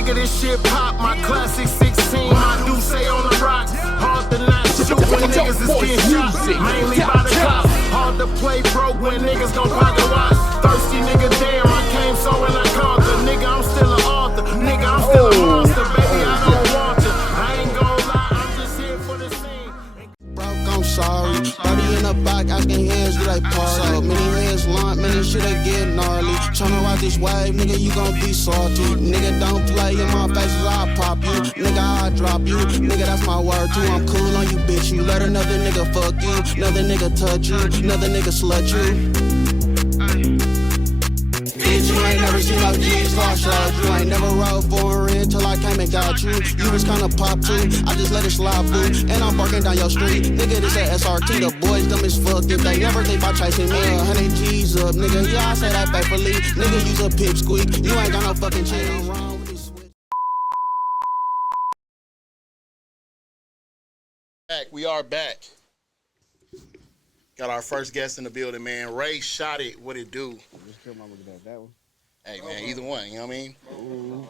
nigga, this shit pop. My classic 16, my do say on the rocks. Hard to not shoot when niggas is getting shot. Mainly by the cops. Hard to play broke when niggas gon' pocket watch. Thirsty nigga, damn, I came so when I called the nigga, I'm still an author. Nigga, I'm still a monster, baby, I don't want you. I ain't gon' lie, I'm just here for the scene. Broke, I'm sorry. 30 in the back, asking hands, do they party? So many heads lump, many shit they get gnarly. Tryna ride this wave, nigga, you gon' be salty. Nigga, don't play in my faces, I'll pop you. Nigga, I'll drop you. Nigga, that's my word too. I'm cool on you, bitch. You let another nigga fuck you. Another nigga touch you. Another nigga slut you. Bitch, you ain't never seen no G's lost shot. You ain't never rode for it until I came and got you. You was kinda pop too, I just let it slide through. And I'm barking down your street, nigga, this a SRT. The boys dumb as fuck if they never think about chasing me. 100 G's up, nigga, yeah, I say that faithfully. Nigga, use a pipsqueak, you ain't got no fucking chain. I'm wrong with this switch. We are back. Got our first guest in the building, man. Ray Shot It. What it do? Just come on with that one. Hey, man, either one. You know what I mean? Ooh,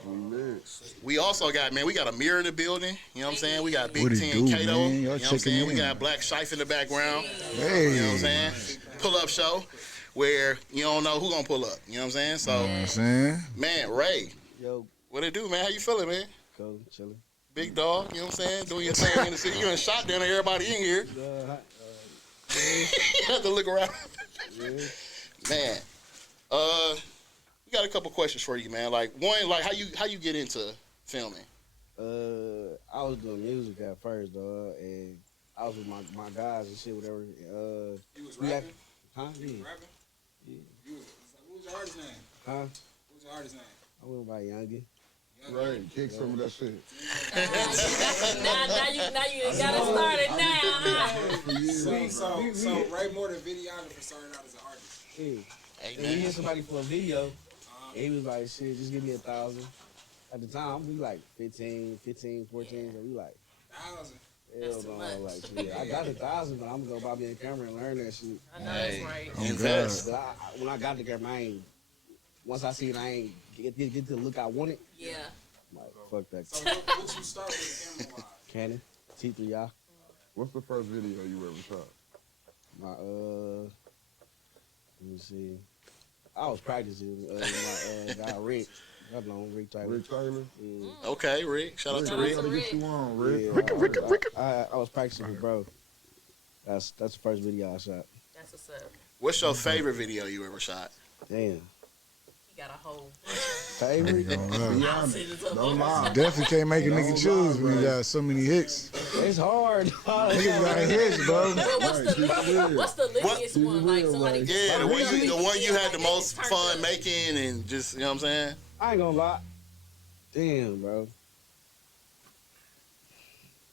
we also got, man, we got a mirror in the building. You know what I'm saying? We got Big What it T do, and Kato. man? You know Y'all what I'm saying? checking We in. got Black Shife in the background. Hey. You know what I'm saying? Pull-up show where you don't know who gonna pull up. You know what I'm saying? So, You know what I'm saying? man, Ray, Yo, what it do, man? How you feeling, man? cool, chilling. Big dog, you know what I'm saying? Doing your thing in the city. You done shot down everybody in here. You have to look around. Man, we got a couple questions for you, man. Like one, like how you get into filming? I was doing music at first, dog, and I was with my guys and shit, whatever. You was rapping? Huh? Yeah. You rapping? Yeah. What was your artist name? Huh? What was your artist name? I went by Youngin. Right, kick some of that shit. now you got it started now. So Ray Moore, the videographer, started out as an artist. Yeah. Hey, And he man. hit somebody for a video, and he was like, shit, just give me 1,000. At the time, we like 15, 14, and we like, 1,000. hell no, like, shit, I got 1,000, but I'm gonna go buy me a camera and learn that shit. I know that's right. Invest. But when I got the camera, once I see it, I ain't get the look I wanted. Yeah. I'm like, fuck that. So what you start with camera-wise? Canon, T3i. What's the first video you ever shot? My let me see. I was practicing my guy Rick. I know him, Rick Taylor. Rick Taylor? Yeah. Okay, Rick. Shout out to We Rick. gotta get you on, Rick. Yeah, I was practicing with bro. That's the first video I shot. That's what's up. What's your favorite video you ever shot? Damn. He got a whole. Favorite? Be I'll honest. send it up. Don't lie. Definitely can't make a nigga choose when you got so many hits. It's hard. Niggas got hits, bro. What's the lineage one? Like somebody. Yeah, the one you had the most fun making and just, you know what I'm saying? I ain't gonna lie. Damn, bro.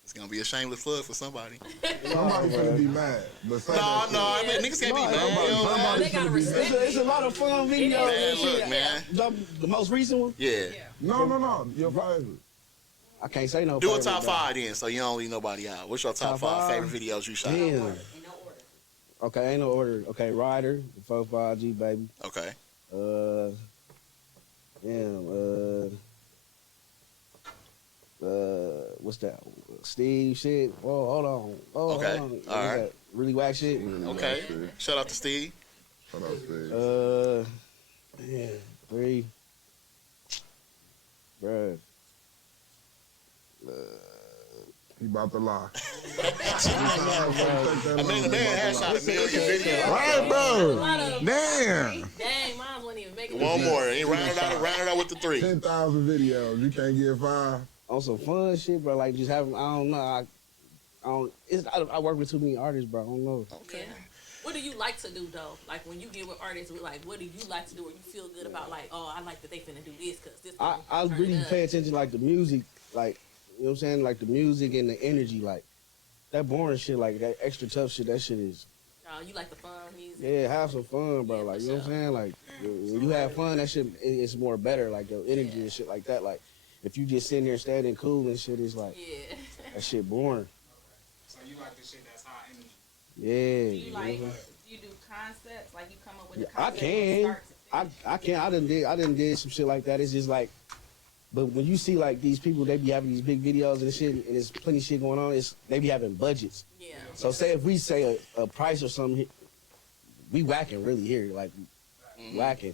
It's gonna be a shameless plug for somebody. Somebody's gonna be mad. But No, I mean niggas can't be mad. You know what I'm They gotta respect It's a lot of fun videos. Man, and shit. look, man. The most recent one? Yeah. No. Your favorite. I can't say no. Do a favorite, top though. 5 then, so you don't leave nobody out. What's your top Top 5 five? favorite videos you shot? Damn. Okay, ain't no order. Okay, Ryder, the 45G baby. Okay. What's that? Steve shit. Whoa, hold on. Oh, Okay, hold on. all right. That really whack shit. Okay. Shout out to Steve. Shout out to Man, 3. Bruh. He about to lie. I mean, the man has shot a million videos. Right, bro. Damn. Dang, mine wasn't even making One more. He rounded out with the 3. 10,000 videos. You can't get 5. On some fun shit, bro. Like just having, I don't know. I work with too many artists, bro. I don't know. Yeah. What do you like to do though? Like when you get with artists, like what do you like to do, or you feel good about? Like, oh, I like that they finna do this because this. I really pay attention like the music, like you know what I'm saying, like the music and the energy, like that boring shit, like that extra tough shit. That shit is. Oh, you like the fun music? Yeah, have some fun, bro. Yeah, Like for you know what I'm sure. saying, like when you have fun, that shit it's more better. Like the energy and shit like that. Like if you just sitting there standing cool and shit, it's like Yeah. that shit boring. So you like the shit that's high energy. Yeah. Do you like, know? do you do concepts? Like you come up with a I concept can. from start to finish? I can. I done did some shit like that. It's just like But when you see like these people, they be having these big videos and shit, and there's plenty of shit going on. They be having budgets. Yeah. So say if we say a price or something, we whacking really here, like whacking.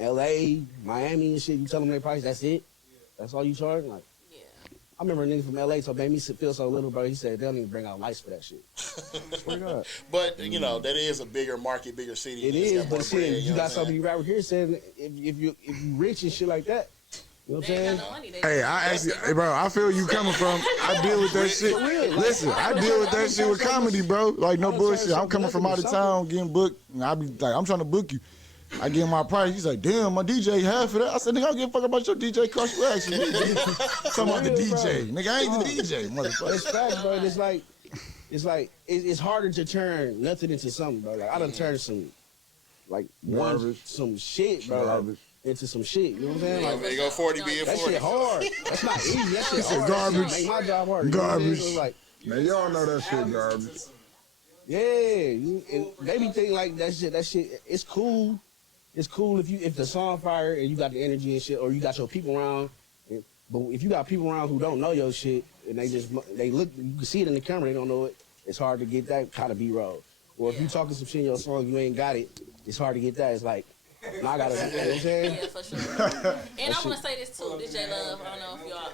L.A., Miami and shit. You tell them their price, that's it. That's all you charge. Like, Yeah. I remember a nigga from L.A. so made me feel so little, bro. He said they don't even bring out lights for that shit. Swear to God. But you know that is a bigger market, bigger city. It It's is, got more but shit, bread, you know got what so I'm many rappers here saying if you rich and shit like that, you know what I'm They saying? ain't got no money. They Hey, I actually, hey, bro, I feel you coming from. I deal with that shit. Listen, I deal with that shit with comedy, bro. Like no bullshit. I'm coming from out of town, getting booked, and I be like, I'm trying to book you. I give him my price. He's like, damn, my DJ half of that. I said, nigga, I don't give a fuck about your DJ cost. You actually, talking about the DJ, nigga. I ain't the DJ, motherfucker. It's facts, bro. It's harder to turn nothing into something, bro. Like I done turned some, like some shit, bro, like, into some shit. You know what I'm saying? Like They go 40 being that 40. shit hard. That's not easy. That shit said hard. garbage. That shit make my job hard. You know what I'm saying? Garbage. So it's like, Man, y'all know that shit garbage. yeah, and they be thinking like that shit. It's cool. It's cool if the song fire and you got the energy and shit, or you got your people around. But if you got people around who don't know your shit and they look, you can see it in the camera, they don't know it. It's hard to get that kind of B-roll. Or if you talking some shit in your song, you ain't got it. It's hard to get that. It's like, now I gotta, you know what I'm saying? Yeah, for sure. And I want to say this too, DJ Love. I don't know if y'all,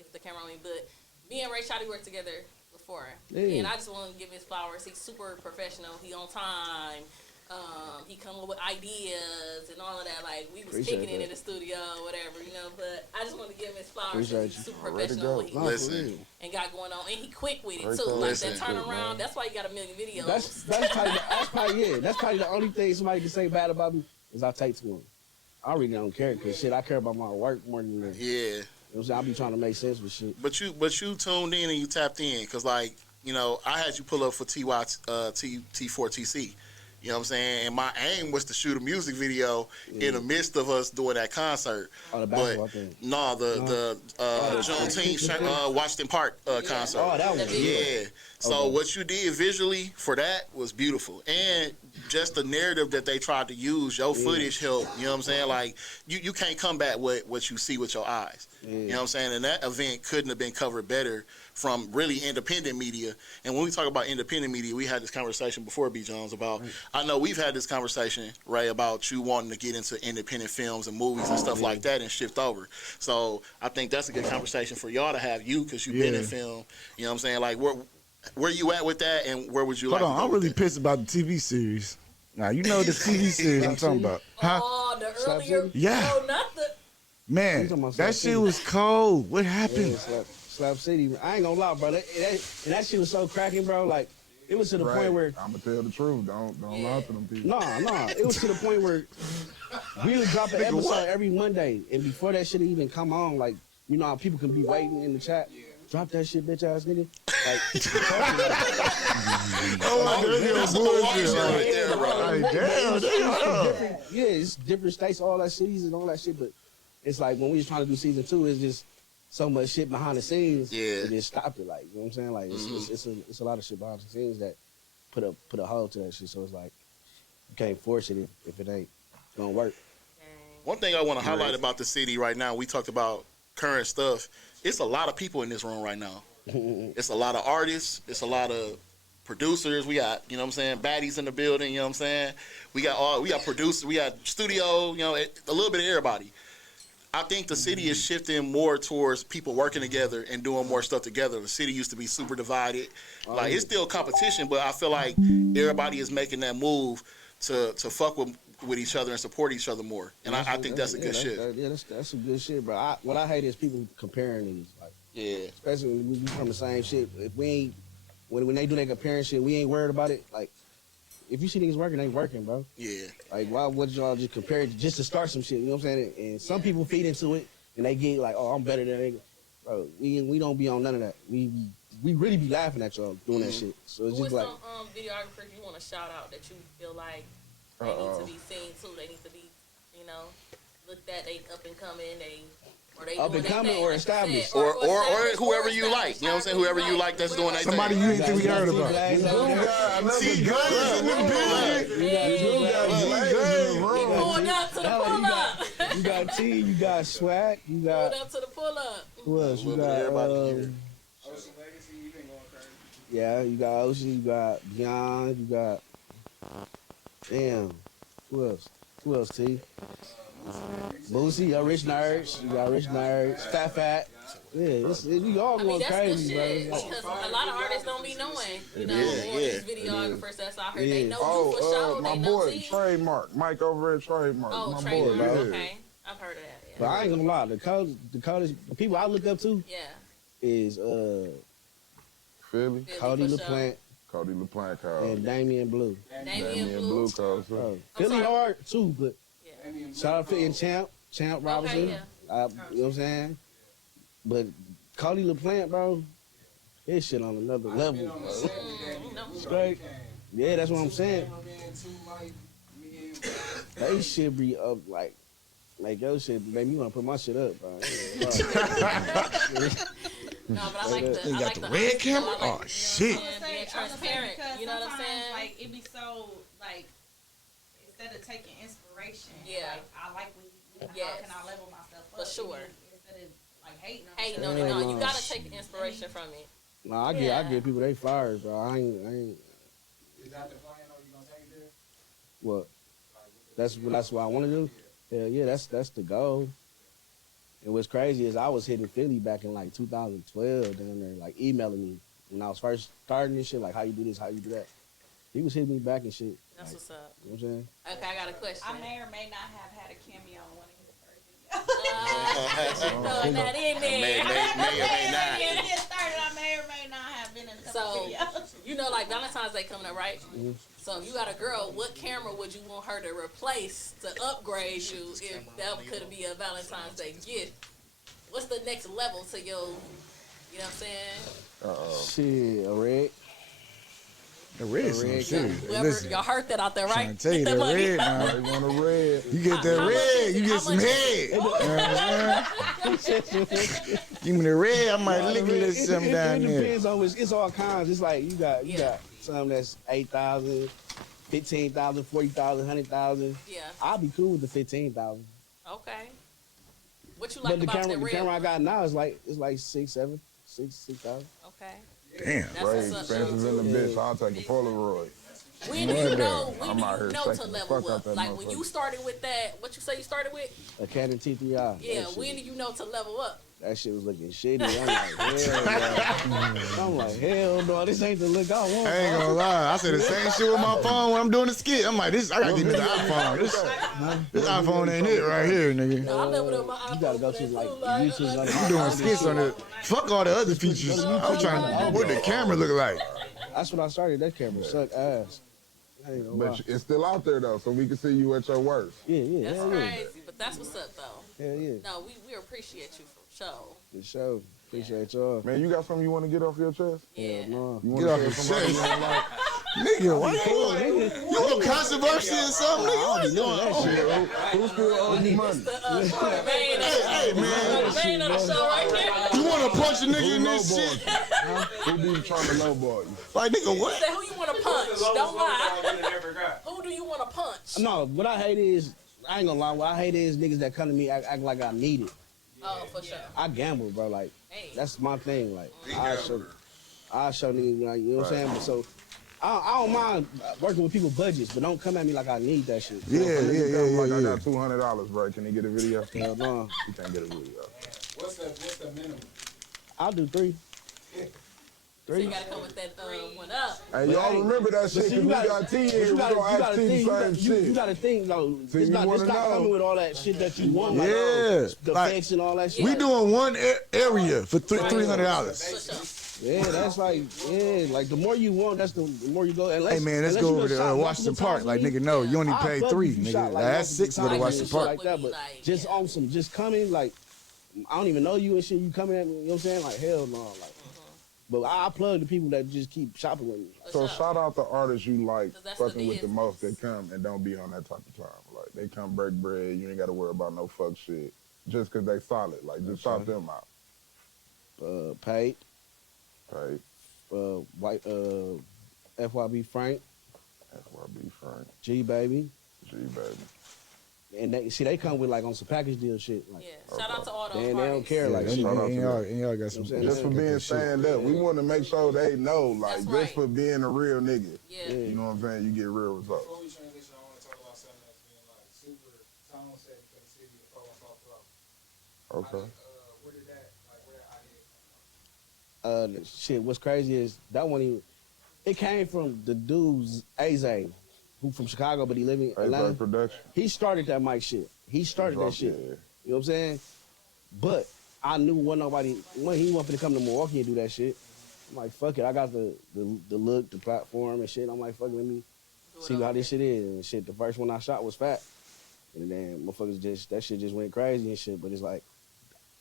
if the camera on me, but me and Ray Shotty worked together before, and I just want to give his flowers. He's super professional. He on time. He come up with ideas and all of that. Like we was Appreciate kicking it that. in the studio, whatever, you know. But I just want to give him his flowers. Appreciate He's you. super Ready to professional. go. What he No, Listen. for real. and got going on, and he quick with it Right too. there. Like Listen. that turnaround. That's why you got a million videos. That's probably the only thing somebody can say bad about me is I take to him. I really don't care because shit, I care about my work more than that. You Yeah, know what I'm saying? I be trying to make sense with shit. but you tuned in and you tapped in because like you know I had you pull up for T4TC. You know what I'm saying? And my aim was to shoot a music video in the midst of us doing that concert. Oh, the But basketball thing. no, the Juneteenth Washington Park concert. Oh, that was Yeah. So Okay. what you did visually for that was beautiful. And just the narrative that they tried to use, your footage helped. You know what I'm saying? Like, you can't combat what you see with your eyes. You know what I'm saying? And that event couldn't have been covered better from really independent media. And when we talk about independent media, we had this conversation before, B. Jones, about, I know we've had this conversation, Ray, about you wanting to get into independent films and movies and stuff like that and shift over. So I think that's a good conversation for y'all to have because you've been in film. You know what I'm saying? Like, where you at with that, and where would you like Hold to on, go I'm with really that? pissed about the TV series. Now you know the TV series I'm talking about, huh? Oh, the Slap earlier. City? Yeah. No, not the. Man, You talking about that Slap shit City? was cold. What happened? Yeah, Slap City. I ain't gonna lie, bro. That shit was so cracking, bro. Like, it was to the point where, I'm gonna tell the truth. Don't lie to them people. nah. It was to the point where we would drop an episode every Monday. And before that shit even come on, like, you know how people can be waiting in the chat? Drop that shit, bitch ass nigga. Like, That's bullshit. Right there, bro. Like, damn. yeah, it's different states, all that cities and all that shit, but it's like when we was trying to do season 2, it's just so much shit behind the scenes. Yeah. It just stopped it, like, you know what I'm saying? Like, it's a lot of shit behind the scenes that put a hold to that shit. So it's like, you can't force it if it ain't gonna work. One thing I want to highlight about the city right now, we talked about current stuff. It's a lot of people in this room right now. It's a lot of artists. It's a lot of producers. We got, you know what I'm saying, baddies in the building, you know what I'm saying? We got producers, we got studio, you know, a little bit of everybody. I think the city is shifting more towards people working together and doing more stuff together. The city used to be super divided. Like, it's still competition, but I feel like everybody is making that move to fuck with each other and support each other more. And I think that's a good shit. That's some good shit, bro. What I hate is people comparing niggas. Like, Yeah. especially when we from the same shit. If we ain't, when they do that comparing shit, we ain't worried about it. Like, if you see niggas working, they working, bro. Yeah. Like, why would y'all just compare it just to start some shit? You know what I'm saying? And some people feed into it, and they get like, oh, I'm better than nigga. Bro, we don't be on none of that. We really be laughing at y'all doing that shit. So it's Who just is like, some videographers you want to shout out that you feel like they need to be seen too? They need to be, you know, looked at. They up and coming. They Up and coming or established? Or established, whoever or you like. You know what I'm saying? Whoever you like that's doing that Somebody thing. you ain't think we heard about. See, Glaze in the building. He pulled up to the pull up. You got T, you got Swag, you got Pulled up to the pull up. who else? A You little bit of everybody got here. Ocean Legacy, you been going crazy. yeah, you got Ocean, you got Beyond, you got damn. Who else? Who else? T. Boosie, you got Rich Nerds, you got Rich Nerds, Fat. Yeah, you all I mean, going that's good crazy, shit. bro. Because a lot of artists don't be knowing. You know, Yeah, or yeah. these videographers that's out here. Yeah. They know you for sure. My They know boy, T. Trademark. Mike over at Trademark. Oh, my trademark. boy, yeah. Okay. I've heard of that. But Yeah. I ain't gonna lie, the coldest people I look up to Yeah. is Philly, Philly Cody for LaPlante Cody LaPlante called. and Damian Blue. Damian Blue Blue. called. Bro, I'm Philly sorry. hard too, but Damien shout out to Blue. and Champ Robinson. yeah. You know what I'm saying? But Cody LaPlante, bro, his shit on another Been level, on the bro. set with that No. nigga. Straight. Came. Yeah, that's what I'm saying. Camera being too light, me and They shit be up like your shit made me want to put my shit up, bro. No, but I like the. They I got like the the red honesty. camera? I like, Oh, you know shit. what I'm saying? Being transparent. You know what I'm saying? Like it be so like instead of taking inspiration, Yeah. like I like what you do. Yes. How can I level myself up? For sure. Instead of like hating on Hey, myself. no, Yeah, you no. gotta take inspiration from it. Nah, I Yeah. give people they flowers, bro. I ain't is that the plan or you gonna take it there? what. That's what I want to do. Yeah, that's the goal. And what's crazy is I was hitting Philly back in like 2012 down there, like emailing me when I was first starting this shit, like how you do this, how you do that. He was hitting me back and shit. That's what's up. You know what I'm saying? Okay, I got a question. I may or may not have had a cameo on one of his first videos. Throwing that in there. May or may not. When it get started, I may or may not have been in a couple So, videos. you know, like Valentine's Day coming up, right? So if you got a girl, what camera would you want her to replace to upgrade you if that could be a Valentine's Day gift? What's the next level to your, you know what I'm saying? Shit, a red. The red some red shit. Whoever, Listen, y'all heard that out there, right? trying to tell you Get that money. red now. They want a red. You get that How much red, is you it? get How some much is head. You know what I'm saying? Give me the red, I might lick a little something down It there. depends on it's all kinds. It's like you got Yeah. some that's 8,000, 15,000, 40,000, 100,000. Yeah. I'll be cool with the 15,000. Okay. What you like But the about camera, that the red camera I one? got now is like 6,000. Okay. Damn. That's Ray what's up. expensive in the bitch. I'll take a Polaroid. When do you know? When I'm do out you here know shaking to the level fuck out up? that Like when you motherfucker. started with that, what you say you started with? A Canon T3i. Yeah. That shit, When do you know to level up? that shit was looking shitty. I'm like, hell no. I'm like, hell no, this ain't the look I want. I ain't gonna lie. I said the same shit with my phone when I'm doing the skit. I'm like, I gotta get me the iPhone. This iPhone ain't it right here, nigga. I leveled up my iPhone. You gotta go for to that like too, like, YouTube. I'm doing skits on it. Fuck all the other features. I'm trying to what the camera look like. That's what I started. That camera suck ass. I ain't gonna lie. But it's still out there though, so we can see you at your worst. Yeah, That's hell yeah. crazy, but that's what's up though. Hell yeah. No, we appreciate you for sure. For sure. Appreciate y'all. Man, you got something you want to get off your chest? Yeah. No. You Get wanna off say your somebody chest. you don't like? Nigga, why you want controversy or something? Nigga, what is going on? Who still owes you money? Hey, man. Main of the show right there. You want to punch a nigga Who in this lowball shit? you? Who be trying to lowball you? Like, nigga, what? Say who you want to punch? Don't lie. Who do you want to punch? No, what I hate is, I ain't gonna lie, what I hate is niggas that come to me act like I need it. Oh, for sure. I gamble, bro. Like, Hey. that's my thing. Like, I show niggas, like, you know what I'm saying? But so, I don't mind working with people's budgets, but don't come at me like I need that shit. Yeah. Like I got $200, bro. Can you get a video? Hell no. You can't get a video. What's the minimum? I'll do 3. So you gotta come with that one up. Hey, y'all remember that shit? See, Cause we got T here. We gonna ask T the same you shit. gotta think, though. So It's you not wanna know. coming with all that shit that you want. Like, Yeah. the Like, effects and all that shit. we doing one area for For $300. sure. Yeah, that's like, like the more you want, that's the more you go. Unless, Hey man, let's unless go you over go to shop Washington multiple Park. times Like a week, nigga, no, you only I'll pay fuck 3, if you nigga. shot, like, That's multiple 6 for the times Washington and shit Park. like that, but Like, just yeah. on some, just coming like, I don't even know you and shit. You coming at me, you know what I'm saying? Like hell no, like. But I plug the people that just keep shopping with me. So shout out the artists you like, 'Cause that's the fucking with the business. most that come and don't be on that type of time. Like they come break bread, you ain't gotta worry about no fuck shit. Just cause they solid. Like just shout them out. Pate, Right? White, FYB Frank, FYB Frank, G Baby, G baby. And they come with like on some package deal shit. Like, Yeah, shout out to all those they don't artists. care like and, shit. shout out to y'all got some. Just for being stand up. We want to make sure they know, like, That's just right. for being a real nigga. Yeah. You know what I'm saying? You get real results. Before we transition, I want to talk about something that's been like super tone set for the city of Fort Flow. Okay. Where did that idea come from? Shit, what's crazy is that one it came from the dude's Aze, who from Chicago, but he live in Atlanta. Production. He started that mic shit. He started that shit. Yeah. You know what I'm saying? But I knew when he wanted to come to Milwaukee and do that shit. I'm like, fuck it. I got the look, the platform and shit. I'm like, fuck it, let me see how this shit is. And shit, the first one I shot was Fat. And then motherfuckers that shit just went crazy and shit. But it's like,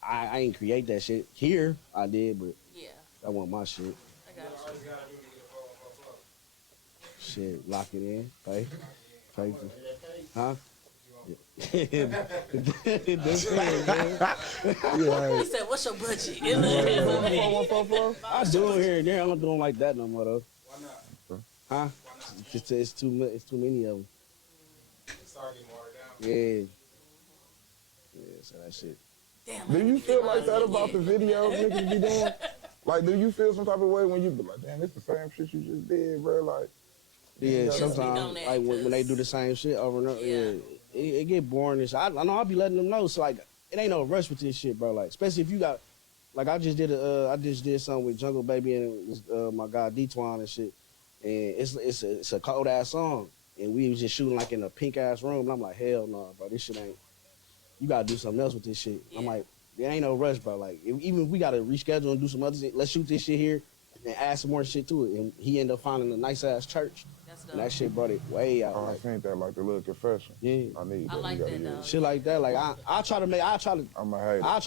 I ain't create that shit. Here, I did, but Yeah. that wasn't my shit. I got you. What you gotta do to get a Fort Flow? Shit, lock it in, pay for, huh? That's it, man. He said, "What's your budget?" I do it here and there. I don't do them like that no more though. Why not? Huh? It's too many of them. Start getting watered down. Yeah, so that shit. Damn. Do you feel like that about the videos niggas be doing? Like, do you feel some type of way when you be like, damn, it's the same shit you just did, bro? Like, Yeah, Yes, we know sometimes that, like when they 'cause- do the same shit over and over, Yeah. it get boring. And shit. I know I'll be letting them know. So like, it ain't no rush with this shit, bro. Like, especially if you got, like, I just did something with Jungle Baby and my guy D-Twan and shit, and it's a cold ass song, and we was just shooting like in a pink ass room, and I'm like, hell no, bro, this shit ain't. You gotta do something else with this shit. I'm Yeah. like, there ain't no rush, bro. Like, even if we gotta reschedule and do some other shit, let's shoot this shit here and add some more shit to it. And he ended up finding a nice ass church. That's And that dope. shit brought it way out. oh, I Like, seen that, like the little confession. yeah, I need I that. like You gotta that, hear though. it. shit like that. Like I try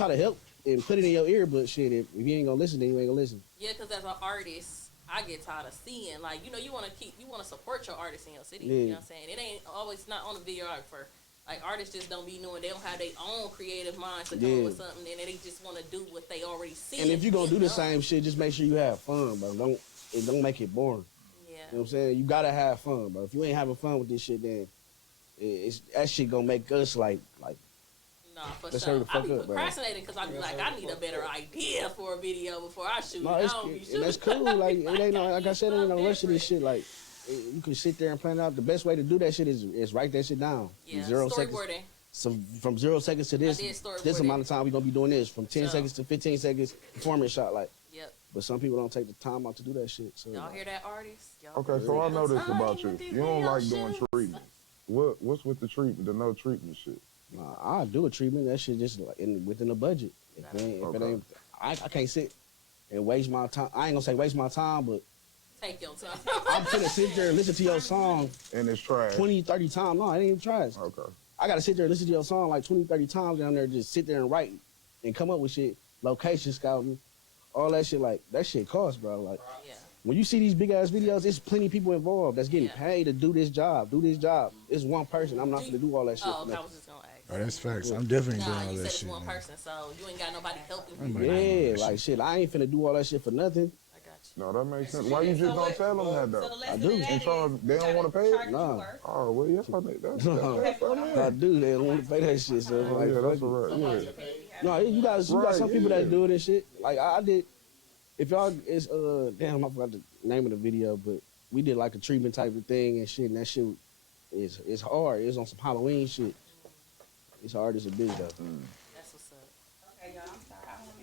to help and put it in your ear, but shit, if you ain't gonna listen, then you ain't gonna listen. Yeah, because as an artist, I get tired of seeing, like, you know, you want to support your artists in your city. Yeah. You know what I'm saying? It ain't always not on the videographer. Like, artists just don't be knowing, they don't have their own creative minds to come Yeah. up with something, and they just want to do what they already see. And if you gonna do the done. same shit, just make sure you have fun, bro. Don't make it boring. Yeah. You know what I'm saying? You gotta have fun, bro. If you ain't having fun with this shit, then that shit gonna make us like Nah, for Let's sure. hurry the I fuck be up, bro. procrastinating because I be like, I need a better idea for a video before I shoot. no, I it's don't be and shooting. that's cool. Like it ain't no, like I said, it ain't no rush to this shit. Like you can sit there and plan it out. The best way to do that shit is write that shit down. Yeah, 0 seconds. storyboarding. So from 0 seconds to this, I did storyboarding. this amount of time we gonna be doing this. From 10 So- seconds to 15 seconds, performance shot. Like, Yep. but some people don't take the time out to do that shit. So Y'all hear that, artists? Y'all Okay, so I know this Time about you. with the You don't video like doing shoots. treatment. What's with the treatment, the no treatment shit? nah, I do a treatment. That shit just like within the budget. If it Okay. ain't, I can't sit and waste my time. I ain't gonna say waste my time, but Take your time. I'm finna sit there and listen to your song And it's trash. 20, 30 times. No, I ain't even trash. Okay. I gotta sit there and listen to your song like 20, 30 times down there, just sit there and write and come up with shit, location scouting, all that shit. Like, that shit costs, bro. Like, Yeah. when you see these big ass videos, it's plenty of people involved that's getting Yeah. paid to do this job. It's one person. I'm not gonna do all that shit. Oh, for okay, I nothing. was just gonna ask. Oh, that's facts. I'm definitely doing Nah, all you said that it's shit. one man. person, so you ain't got nobody helping I'm you. like- Yeah, that like shit. I ain't finna do all that shit for nothing. I got you. No, that makes sense. Why you just don't tell them that So though? the lesson do. in that And charge- is they don't you wanna gotta pay it? charge Nah. you worth. Oh well, yes, I think that's I do. They don't want to pay that shit. So Oh, like, yeah, fuck that's it. all right. Yeah. No, you got Right, some people yeah. that do it and shit. Like I did. If y'all, it's damn, I forgot the name of the video, but we did like a treatment type of thing and shit. And that shit it's hard. It's on some Halloween shit. It's hard as a bitch though. That's what's up. Okay, y'all, I'm sorry. I don't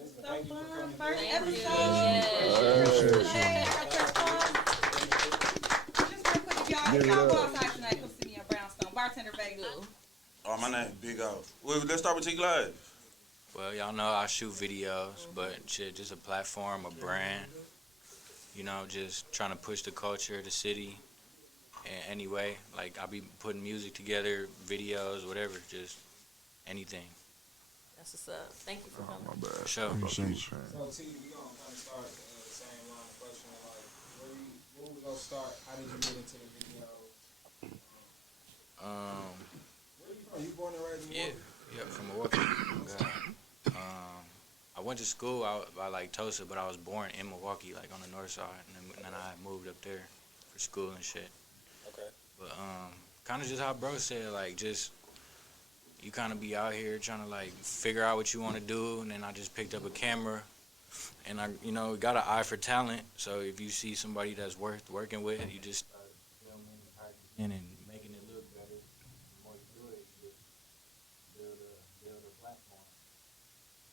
Listen, So thank you for fun, coming. first Thank you. episode. Yeah. Hey, I got your phone. Just real quick, if y'all go outside tonight, come see me in Brownstone. Bartender baby. Good. Oh, my name Big O. Well, let's start with T-Glaze. Well, y'all know I shoot videos, but shit, just a platform, a brand. You know, just trying to push the culture of the city in any way. Like, I be putting music together, videos, whatever, just anything. That's what's up. Thank you for coming. My bad. For sure. Appreciate you. So, T, we gonna kind of start the same line of questioning. Like, where we gonna start? How did you get into the video? Where you from? You born and raised in Yeah, Milwaukee? yeah, from Milwaukee. I went to school out by like Tulsa, but I was born in Milwaukee, like on the north side, and then I moved up there for school and shit. Okay. But kind of just how bro said, like, just you kind of be out here trying to like figure out what you want to do, and then I just picked up a camera, and I, you know, got an eye for talent. So if you see somebody that's worth working with, you just start filming, practicing, and making it look better. The more you do it, you just build a platform.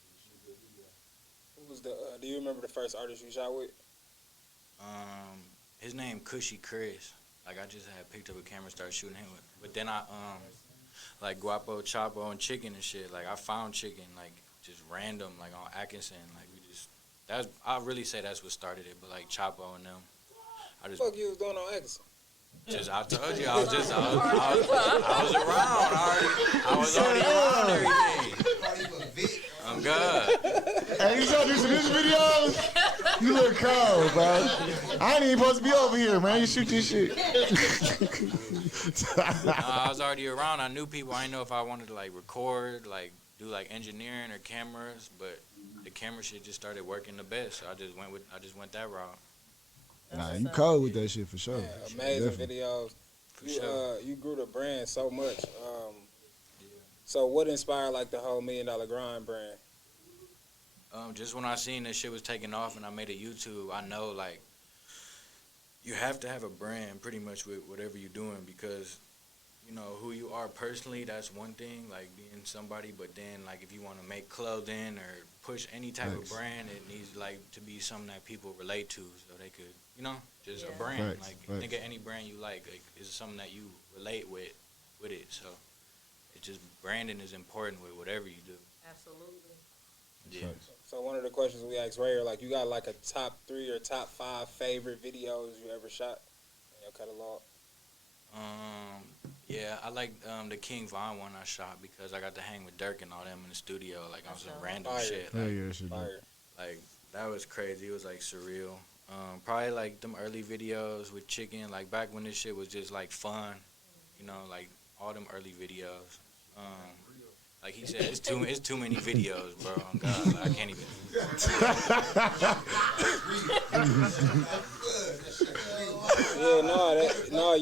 You shoot good video. Who was the? Do you remember the first artist you shot with? His name Cushy Chris. Like I just had picked up a camera, started shooting him with. But then I like Guapo, Chapo, and Chicken and shit. Like I found Chicken like just random, like on Atkinson. Like we just I really say that's what started it. But like Chapo and them, I just What the fuck you was doing on Atkinson? just I told you I was around already. I was already around everything. I'm good. Hey, you trying to do some music videos? You look cold, bro. I ain't even supposed to be over here, man. You shoot this shit. I was already around. I knew people. I didn't know if I wanted to like record, like do like engineering or cameras, but the camera shit just started working the best. So I just went that route. Nah, you cold with that shit for sure. Yeah, amazing Definitely. videos. For sure. You grew the brand so much. So what inspired like the whole $1 Million Grind brand? Just when I seen that shit was taking off and I made a YouTube, I know like you have to have a brand pretty much with whatever you're doing, because you know who you are personally, that's one thing, like being somebody, but then like if you want to make clothing or push any type of brand, it needs like to be something that people relate to, so they could, you know, just a brand. Facts, Like think of any brand you like is something that you relate with it. So it's just branding is important with whatever you do. Absolutely. Yeah. So one of the questions we asked Ray, like you got like a top 3 or top 5 favorite videos you ever shot in your catalog? Yeah, I like the King Von one I shot because I got to hang with Dirk and all them in the studio, like on some random Fire. shit. Hell Like, yeah, shit. Fire. like that was crazy. It was like surreal. Probably like them early videos with Chicken, like back when this shit was just like fun, you know, like all them early videos. Like he said, it's too many videos, bro. Oh God, like, I can't even. Yeah,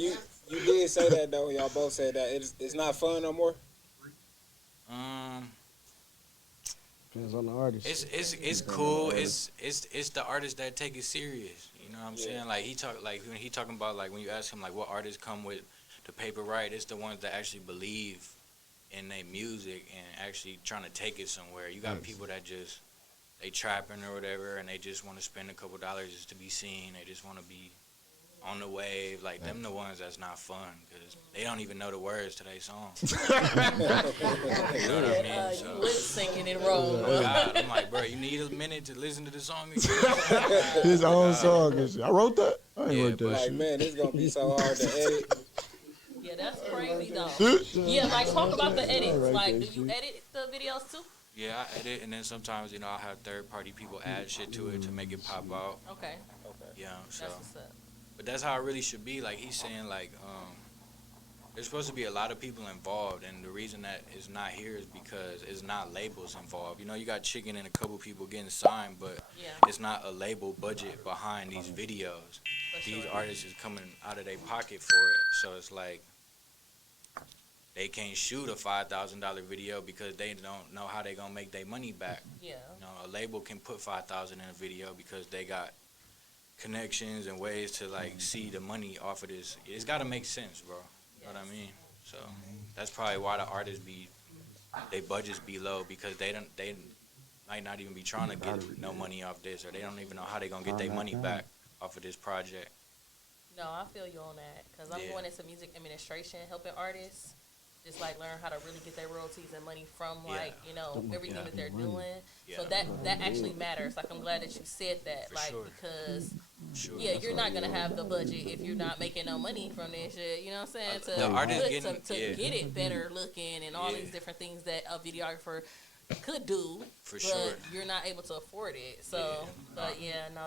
you did say that though. Y'all both said that it's not fun no more. Depends on the artist. It's cool. It's the artists that take it serious. You know what I'm saying? Like when he talking about like when you ask him like what artists come with the paper right, it's the ones that actually believe in their music and actually trying to take it somewhere. You got people that just they trapping or whatever, and they just want to spend a couple dollars just to be seen. They just want to be on the wave. Like them, the ones that's not fun because they don't even know the words to their song. You know what I mean? So, You lip syncing it wrong. oh God, I'm like, bro, you need a minute to listen to the song again. His own song and shit. I wrote that. I ain't wrote that Like shit. man, it's gonna be so hard to edit. Yeah, that's crazy though. Yeah, like talk about the edits. Like, do you edit the videos too? Yeah, I edit, and then sometimes, you know, I have third-party people add shit to it to make it pop out. Okay. Yeah, so. That's what's up. But that's how it really should be. Like, he's saying, like, there's supposed to be a lot of people involved, and the reason that it's not here is because it's not labels involved. You know, you got Chicken and a couple people getting signed, but it's not a label budget behind these videos. These artists is coming out of their pocket for it, so it's like, they can't shoot a $5,000 video because they don't know how they gonna make their money back. Yeah. You know, a label can put $5,000 in a video because they got connections and ways to like see the money off of this. It's gotta make sense, bro. You know what I mean? So that's probably why the artists they budgets be low because they might not even be trying to get no money off this, or they don't even know how they gonna get their money back off of this project. No, I feel you on that because I'm going into music administration, helping artists just like learn how to really get their royalties and money from like you know everything that they're doing. So that actually matters. Like I'm glad that you said that, like because you're not gonna have the budget if you're not making no money from this shit. You know what I'm saying? The artist to get it better looking and all these different things that a videographer could do, but you're not able to afford it. So, but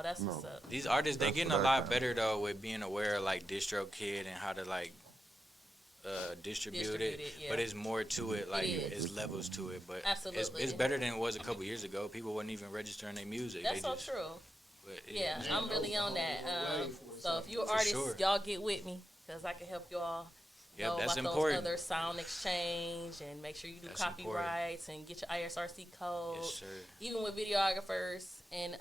that's what's up. These artists, they getting a lot better though with being aware of like DistroKid and how to like distribute it. But it's more to it. Like it's levels to it. But it's better than it was a couple years ago. People wasn't even registering their music. That's so true. But I'm really on that. So if you're artists, y'all get with me because I can help y'all. Yep, know that's about important. those other sound exchange and make sure you do That's copyrights and get your ISRC code. Yes, sir. Even with videographers and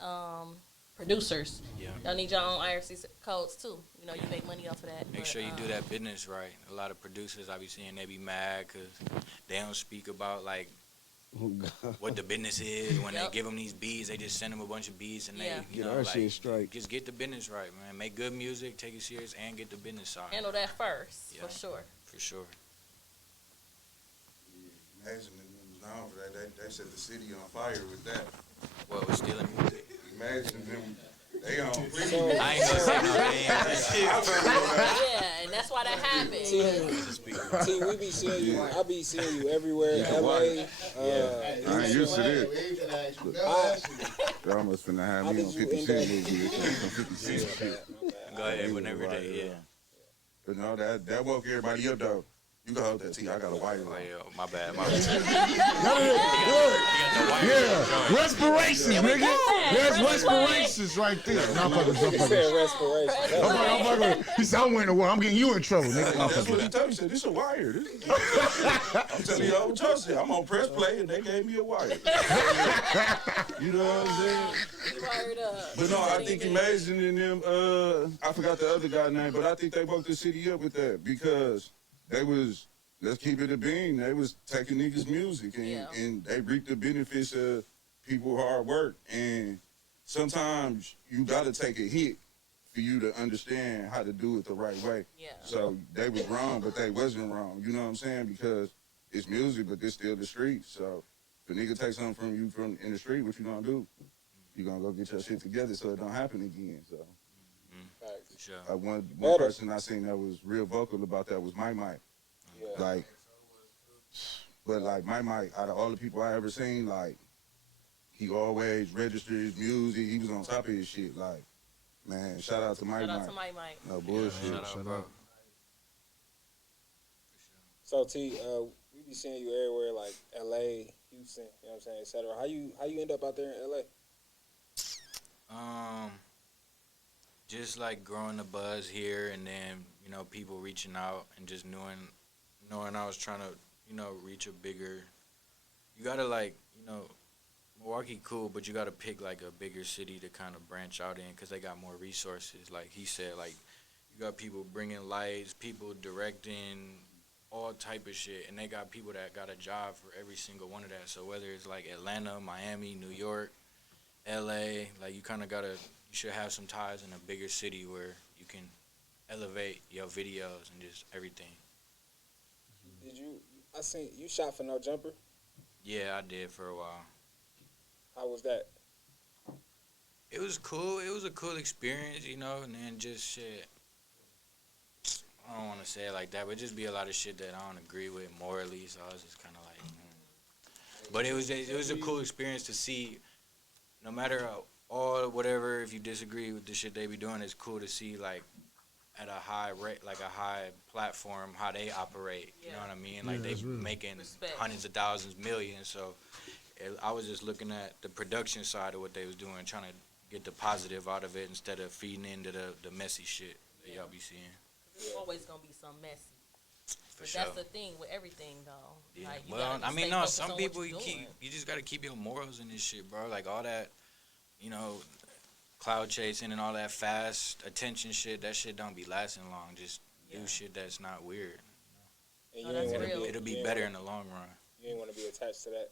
producers, Yeah. y'all need your own IRC codes too. You know, you make money off of that. Make sure you do that business right. A lot of producers I be seeing, they be mad because they don't speak about like what the business is. When they give them these beats, they just send them a bunch of beats and they, you know, like, straight. just get the business right, man. Make good music, take it serious, and get the business side. Handle that first, Yeah. for sure. For sure. Imagine them was known for that. They set the city on fire with that. What, was stealing music? Imagine them. They on. I ain't gonna say no names. Yeah, and that's why that happened. T, we be seeing you. I be seeing you everywhere. LA. I ain't used to this. Y'all must finna have me on 50 Cent movie or some 50 Cent shit. Go ahead, whenever they, yeah. But no, that woke everybody up though. You can hold that T. I got a wire. Oh, yeah, my bad. My bad. Yeah, respirations, nigga. There's respirations right there. No, I'm fucking. I'm fucking. He said, I'm winning the war. I'm getting you in trouble, nigga. That's what he told me. He said, this a wire. I'm telling you, I don't trust it. I'm on press play, and they gave me a wire. You know what I'm saying? But no, I think Amazing and them, I forgot the other guy's name, but I think they woke the city up with that because they was, let's keep it a bean, they was taking niggas' music and they reaped the benefits of people's hard work. And sometimes you gotta take a hit for you to understand how to do it the right way. Yeah. So they was wrong, but they wasn't wrong. You know what I'm saying? Because it's music, but it's still the streets. So if a nigga take something from you from in the street, what you gonna do? You gonna go get your shit together so it don't happen again. So Sure. one person I seen that was real vocal about that was Mike. Like, but like Mike, out of all the people I ever seen, like, he always registered his music. He was on top of his shit. Like, man, shout out to Mike. Shout out to Mike. No bullshit. Yeah, shout out. So T, we be seeing you everywhere, like LA, Houston, you know what I'm saying, etc. How you end up out there in LA? Just like growing the buzz here, and then, you know, people reaching out and just knowing I was trying to, you know, reach a bigger. You gotta, like, you know, Milwaukee cool, but you gotta pick like a bigger city to kind of branch out in, because they got more resources. Like he said, like, you got people bringing lights, people directing, all type of shit, and they got people that got a job for every single one of that. So whether it's like Atlanta, Miami, New York, LA, like, you kind of gotta, you should have some ties in a bigger city where you can elevate your videos and just everything. I seen you shot for No Jumper? Yeah, I did for a while. How was that? It was cool. It was a cool experience, you know, and then just shit. I don't want to say it like that, but just be a lot of shit that I don't agree with morally, so I was just kind of like, But it was a cool experience to see, no matter all whatever, if you disagree with the shit they be doing, it's cool to see, like, at a high rate, like a high platform, how they operate. You know what I mean? Like, they making hundreds of thousands, millions. So I was just looking at the production side of what they was doing, trying to get the positive out of it instead of feeding into the messy shit that y'all be seeing. There's always gonna be some messy. For But sure. that's the thing with everything, though. Yeah. Like, you Well, gotta I mean, stay no, focused some on people what you're doing. you just gotta keep your morals in this shit, bro. Like, all that, you know, cloud chasing and all that fast attention shit, that shit don't be lasting long. Just do shit that's not weird. And you ain't wanna It'll be better in the long run. You ain't want to be attached to that.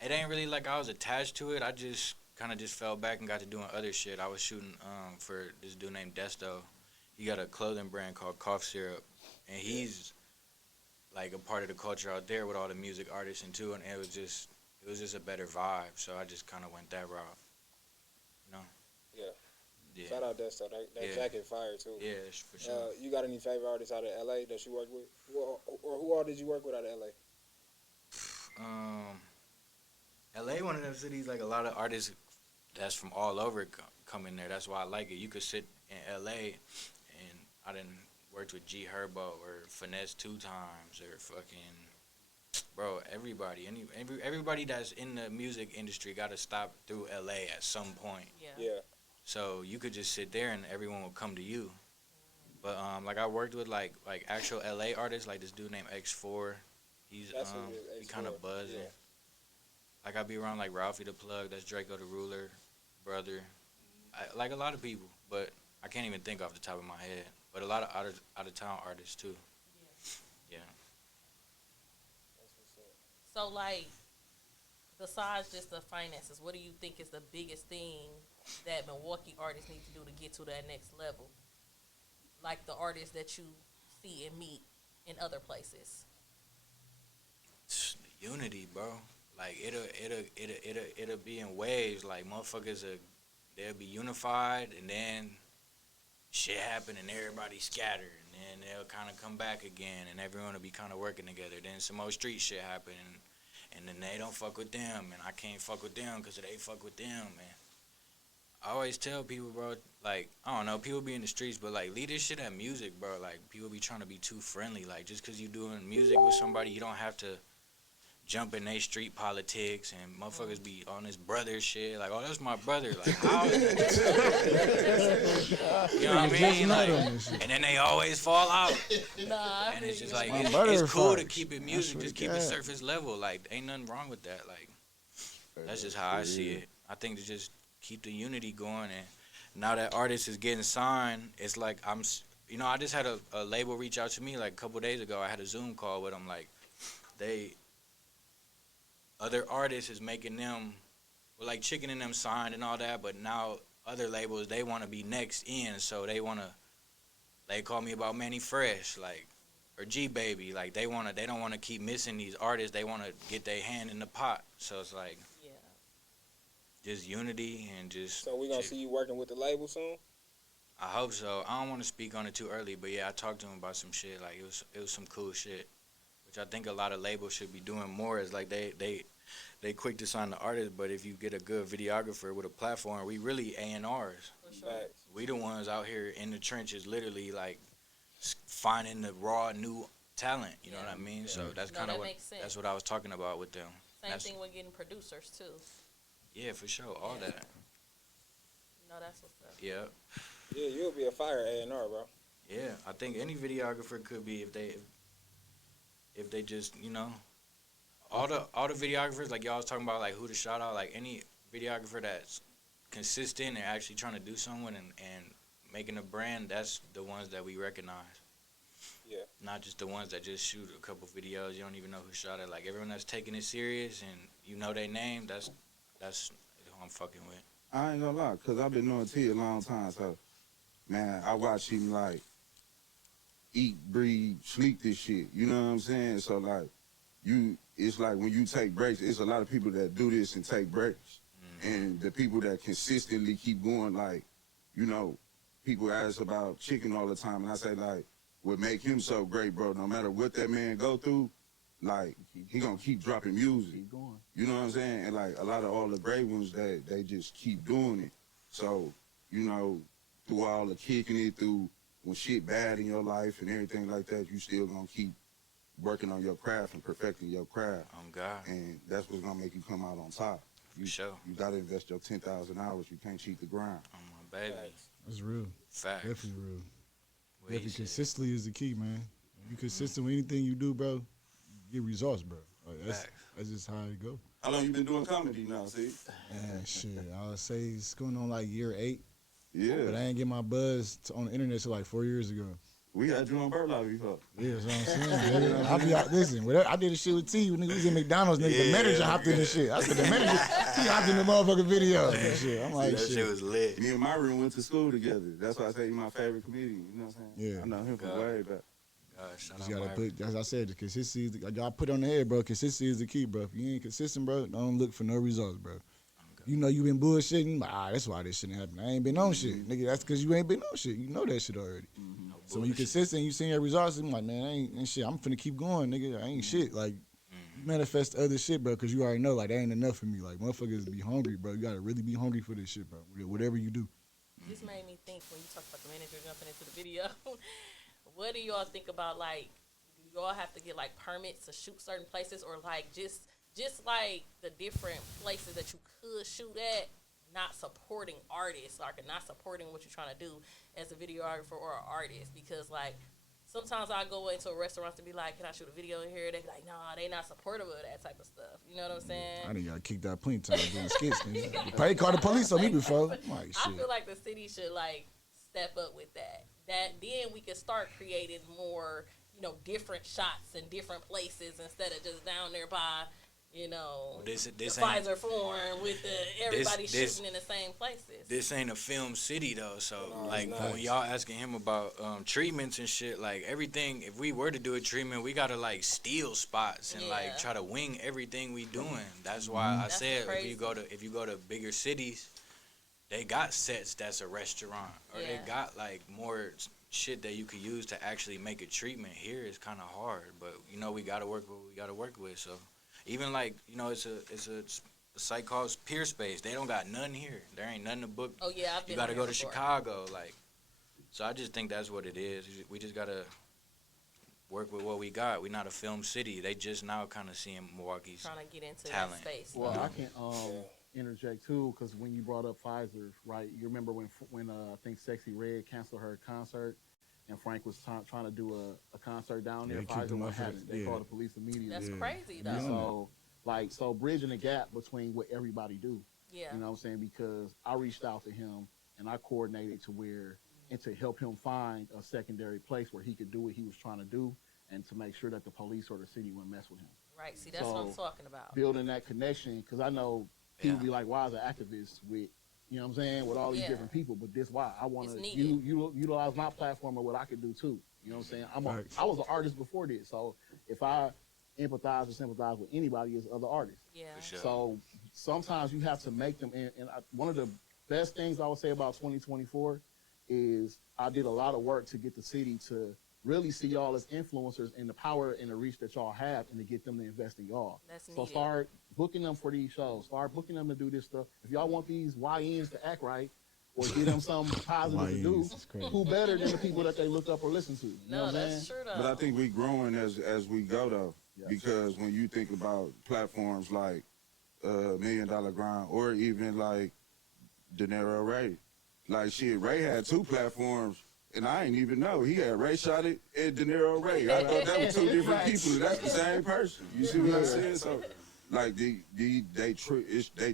It ain't really like I was attached to it. I just kind of just fell back and got to doing other shit. I was shooting for this dude named Desto. He got a clothing brand called Cough Syrup, and he's like a part of the culture out there with all the music artists and too. And it was just a better vibe. So I just kind of went that route. You know? Yeah. Shout out Desto. That jacket fire too. Yeah, for sure. You got any favorite artists out of LA that you worked with, or who all did you work with out of LA? LA, one of them cities, like, a lot of artists that's from all over come in there. That's why I like it. You could sit in LA, and I done worked with G Herbo or Finesse 2 times or fucking, bro, everybody. Everybody that's in the music industry got to stop through LA at some point. Yeah. So you could just sit there and everyone will come to you. But like I worked with like actual LA artists, like this dude named X4. He's That's who it he is, kind of X4, buzzing. yeah. Like I be around like Ralphie the Plug, that's Draco the Ruler, brother. Like a lot of people, but I can't even think off the top of my head. But a lot of out of town artists too. Yeah. So, like, besides just the finances, what do you think is the biggest thing that Milwaukee artists need to do to get to that next level? Like the artists that you see and meet in other places. Unity, bro. Like it'll be in waves. Like motherfuckers they'll be unified, and then shit happen, and everybody scatter, and then they'll kind of come back again, and everyone will be kind of working together. Then some more street shit happen, and then they don't fuck with them, and I can't fuck with them because they fuck with them, man. I always tell people, bro, like, I don't know, people be in the streets, but, like, leave this shit at music, bro. Like, people be trying to be too friendly. Like, just because you doing music with somebody, you don't have to jump in they street politics, and motherfuckers be on this brother shit. Like, oh, that's my brother. Like, how is that? You know what I mean? Like, and then they always fall out. Nah, And it's just like, My it's brother cool to fucks. keep it I music, swear just to keep it God. surface level. Like, ain't nothing wrong with that. Like, that's just how I see it. I think to just keep the unity going, and now that artist is getting signed, it's like I just had a label reach out to me like a couple days ago. I had a Zoom call with them. Like, other artists is making them, well, like Chicken and them signed and all that, but now other labels, they want to be next in, so they call me about Manny Fresh, like, or G Baby, like they don't want to keep missing these artists. They want to get their hand in the pot. So it's like, just unity and just. So we gonna see you working with the label soon? I hope so. I don't want to speak on it too early, but yeah, I talked to him about some shit. Like it was some cool shit, which I think a lot of labels should be doing more. Is like they quick to sign the artist, but if you get a good videographer with a platform, we really A&Rs. For sure. We the ones out here in the trenches, literally like finding the raw new talent. You know what I mean? So that's kind of that's what I was talking about with them. Same thing with getting producers too. Yeah, for sure. All that. No, that's what's up. Yeah. Yeah, you'll be a fire A&R, bro. Yeah, I think any videographer could be if they just, all the videographers, like y'all was talking about, like who to shout out, like any videographer that's consistent and actually trying to do something and making a brand, that's the ones that we recognize. Yeah. Not just the ones that just shoot a couple videos, you don't even know who shot it. Like everyone that's taking it serious and you know their name, that's who I'm fucking with. I ain't gonna lie, cause I've been knowing T a long time, so man, I watch him like eat, breathe, sleep this shit. You know what I'm saying? So like, it's like when you take breaks, it's a lot of people that do this and take breaks, and the people that consistently keep going, like, people ask about Chicken all the time, and I say like, what make him so great, bro? No matter what that man go through, like he gonna keep dropping music. Keep going. You know what I'm saying? And like a lot of all the great ones that they just keep doing it. So, through all the kicking it, through when shit bad in your life and everything like that, you still gonna keep working on your craft and perfecting your craft. Oh God. And that's what's gonna make you come out on top. For sure. You gotta invest your 10,000 hours. You can't cheat the grind. Oh my baby. That's real. Facts. Definitely real. What you Definitely said. consistency is the key, man. If you consistent with anything you do, bro, you get results, bro. Like, that's just how it go. How long you been doing comedy now, see? Man, shit, I would say it's going on like year 8. Yeah. But I ain't get my buzz on the internet till like 4 years ago. We had you on Burlock before. Yeah, that's what I'm saying. Baby. I be out, listen, I did a shit with T. Nigga, we was in McDonald's, nigga. The manager hopped in this shit. I said, the manager, he hopped in the motherfucking video. And shit. I'm like, that shit. shit was lit. Me and Myron went to school together. That's why I say he's my favorite comedian. You know what I'm saying? Yeah. I know him from way back. Gosh, Just gotta put, as I said, the consistency is the, I put on the head, bro. Consistency is the key, bro. If you ain't consistent, bro, don't look for no results, bro. You know you been bullshitting, that's why this shouldn't happen. I ain't been on shit, nigga. That's because you ain't been on shit. You know that shit already. No So when you consistent, you seeing your results, I'm like, man, I ain't shit. I'm finna keep going, nigga. I ain't shit. Like, you manifest other shit, bro, because you already know, like, that ain't enough for me. Like, motherfuckers be hungry, bro. You gotta really be hungry for this shit, bro. Whatever you do. This made me think when you talk about the manager jumping into the video. What do y'all think about, like, do y'all have to get like permits to shoot certain places, or like just like the different places that you could shoot at? not supporting artists, like not supporting what you're trying to do as a videographer or an artist. Because like sometimes I go into a restaurant to be like, can I shoot a video in here? They be like, nah, they not supportive of that type of stuff. You know what I'm saying? I done got kicked out plenty of times doing skits. Nigga. They called the police on me before. I'm like, I shit. feel like the city should like step up with that. Then we can start creating more, different shots in different places instead of just down there by, This the ain't Pfizer Forum with everybody shooting in the same places. this ain't a film city though. So No, like it's not. when y'all asking him about treatments and shit, like everything. If we were to do a treatment, we gotta like steal spots and Yeah. like try to wing everything we doing. That's why I That's said crazy. if you go to bigger cities, they got sets that's a restaurant or they Yeah. got like more shit that you could use to actually make a treatment. Here it's kind of hard, but we gotta work with what we gotta work with. So even like it's a site called Peer Space. They don't got none here. There ain't nothing to book. Oh yeah, I've been You gotta there go to before. Chicago, like. So I just think that's what it is. We just gotta work with what we got. We not a film city. They just now kind of seeing Milwaukee's Trying to get into talent. that space. Well, I can interject too, because when you brought up Pfizer, right? You remember when I think Sexy Red canceled her concert, and Frank was trying to do a concert down there. Yeah, keep Pfizer them went motherfuckers- having. They yeah. called the police immediately. That's Yeah. crazy though. Yeah. So bridging the gap between what everybody do. Yeah. You know what I'm saying? Because I reached out to him and I coordinated to help him find a secondary place where he could do what he was trying to do, and to make sure that the police or the city wouldn't mess with him. Right. See, that's what I'm talking about. Building that connection, because I know people Yeah. be like, why is an activist with, you know what I'm saying, with all these Yeah. different people, but this why I want It's to needed. utilize my platform or what I could do too. You know what I'm saying? Right. I was an artist before this, so if I empathize or sympathize with anybody, is other artists. Yeah. For sure. So sometimes you have to make them. One of the best things I would say about 2024 is I did a lot of work to get the city to really see y'all as influencers and the power and the reach that y'all have, and to get them to invest in y'all. That's So needed. start booking them for these shows. Start booking them to do this stuff. If y'all want these YNs to act right, or get them something positive to do, YNs is crazy. who better than the people that they look up or listen to? You know No, what I'm that's saying? true though. But I think we growing as we go though, Yeah. because when you think about platforms like $1 Million Grind or even like De Niro Ray, like shit, Ray had 2 platforms. And I ain't even know. He had Ray Shot it and De Niro Ray. I thought that was 2 different people. That's the same person. You see what I'm saying? So, like, they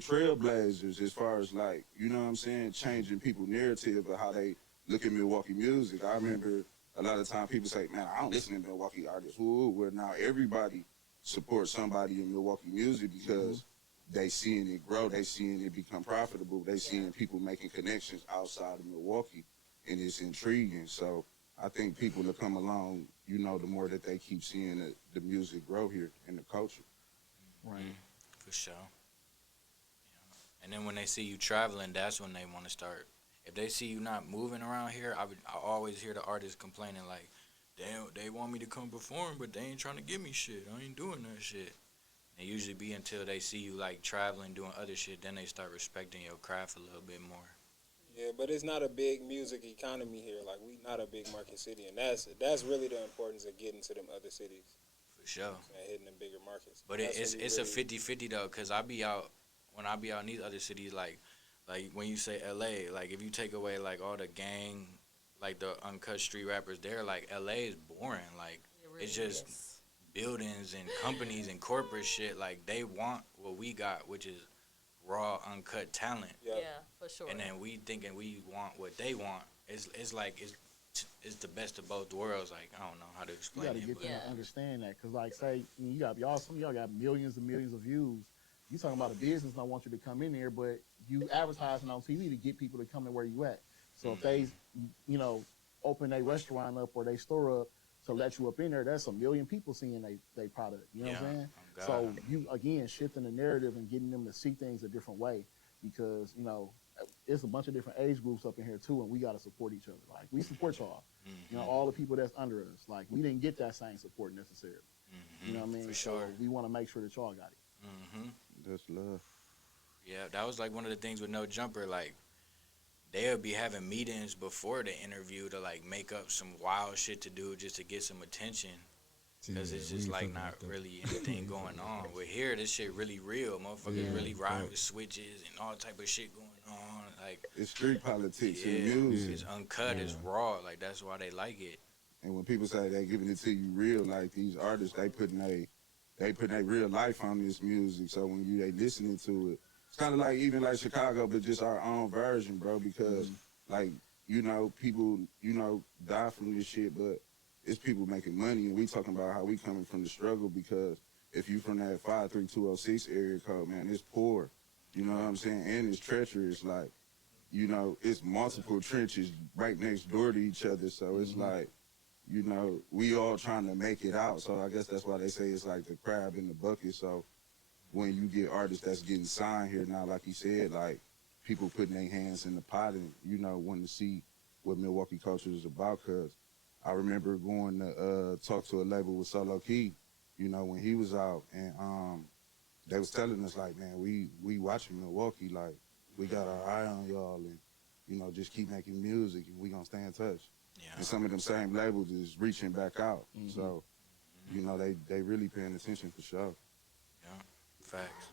trailblazers as far as, like, you know what I'm saying, changing people's narrative of how they look at Milwaukee music. I remember a lot of time people say, man, I don't listen to Milwaukee artists. Woo, where now everybody supports somebody in Milwaukee music because they seeing it grow. They seeing it become profitable. They seeing people making connections outside of Milwaukee. And it's intriguing. So I think people will come along, the more that they keep seeing the music grow here and the culture. Right. For sure. And then when they see you traveling, that's when they want to start. If they see you not moving around here, I always hear the artists complaining like, they want me to come perform, but they ain't trying to give me shit. I ain't doing that shit. And it usually be until they see you like traveling, doing other shit, then they start respecting your craft a little bit more. Yeah, but it's not a big music economy here. Like, we not a big market city, and that's really the importance of getting to them other cities For sure. and hitting them bigger markets. But That's it's when you it's a really- 50-50 though, cause when I be out in these other cities, like when you say LA, like if you take away like all the gang, like the uncut street rappers there, like LA is boring. Like It really it's just is. buildings and companies and corporate shit. Like they want what we got, which is raw, uncut talent. Yeah. Yeah, for sure. And then we thinking we want what they want. It's like it's the best of both worlds. Like I don't know how to You explain got to it. get But them Yeah. to understand that, because like say some of y'all got millions and millions of views. You talking about a business and I want you to come in there, but you advertising on TV to get people to come to where you at. So if they, open a restaurant up or they store up to let you up in there, that's 1 million people seeing they product. You know what I'm saying? Oh, God. So you again shifting the narrative and getting them to see things a different way, because it's a bunch of different age groups up in here too, and we got to support each other. Like we support y'all, all the people that's under us. Like we didn't get that same support necessarily. You know what I mean? For sure. So we want to make sure that y'all got it. That's love. Yeah, that was like one of the things with No Jumper. Like, they'll be having meetings before the interview to like make up some wild shit to do just to get some attention. Because it's just like not really anything going on. With here, this shit really real. Motherfuckers really ride with switches and all type of shit going on. Like it's street politics yeah, and music. It's uncut, it's raw. Like that's why they like it. And when people say they giving it to you real, like these artists, they putting a real life on this music. So when they listening to it, it's kind of like even like Chicago, but just our own version, bro. Because like people die from this shit, but it's people making money, and we talking about how we coming from the struggle. Because if you from that 53206 area code, man, it's poor. You know what I'm saying? And it's treacherous. Like, it's multiple trenches right next door to each other. So it's like, we all trying to make it out. So I guess that's why they say it's like the crab in the bucket. So when you get artists that's getting signed here now, like you said, like people putting their hands in the pot and, wanting to see what Milwaukee culture is about. Because I remember going to talk to a label with Solo Key, when he was out. And they was telling us, like, man, we watching Milwaukee. Like, we got our eye on y'all. And, just keep making music. And we going to stay in touch. Yeah. And some of them same labels is reaching back out. So, they really paying attention for sure. Yeah, facts.